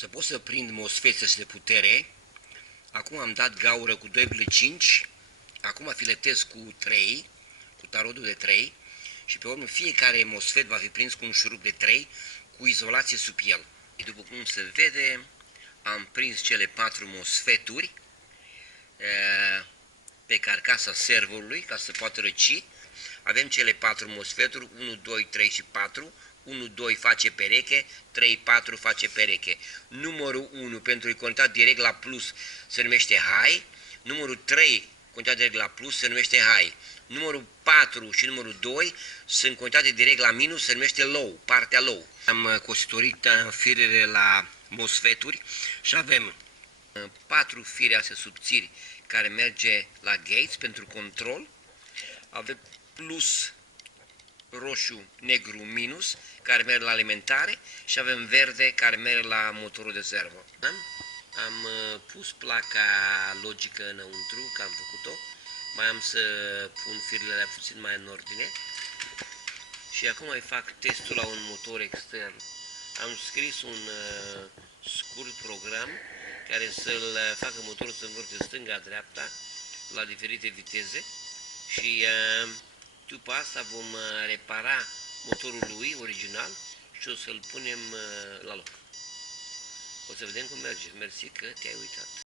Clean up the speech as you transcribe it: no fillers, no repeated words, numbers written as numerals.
să pot să prind mosfețe de putere. Acum am dat gaură cu 2,5, acum filetez cu 3, cu tarodul de 3 și pe urmă fiecare mosfet va fi prins cu un șurub de 3 cu izolație sub el. După cum se vede, am prins cele 4 mosfeturi pe carcasa serverului ca să poată răci. Avem cele 4 mosfeturi, 1, 2, 3 și 4. 1, 2 face pereche, 3, 4 face pereche. Numărul 1 pentru că contat direct la plus se numește high. Numărul 3 contat direct la plus se numește high. Numărul 4 și numărul 2 sunt contate direct la minus, se numește low, partea low. Am cositorit firele la mosfeturi și avem 4 fire astea subțiri care merge la gates pentru control. Avem plus, roșu, negru, minus, care merg la alimentare și avem verde care merg la motorul de servo. Am pus placa logică înăuntru, că am făcut-o. Mai am să pun firele puțin mai în ordine. Și acum mai fac testul la un motor extern. Am scris un scurt program care să-l facă motorul să învârte stânga-dreapta la diferite viteze și după asta vom repara motorul lui original și o să-l punem la loc. O să vedem cum merge. Mersi că te-ai uitat.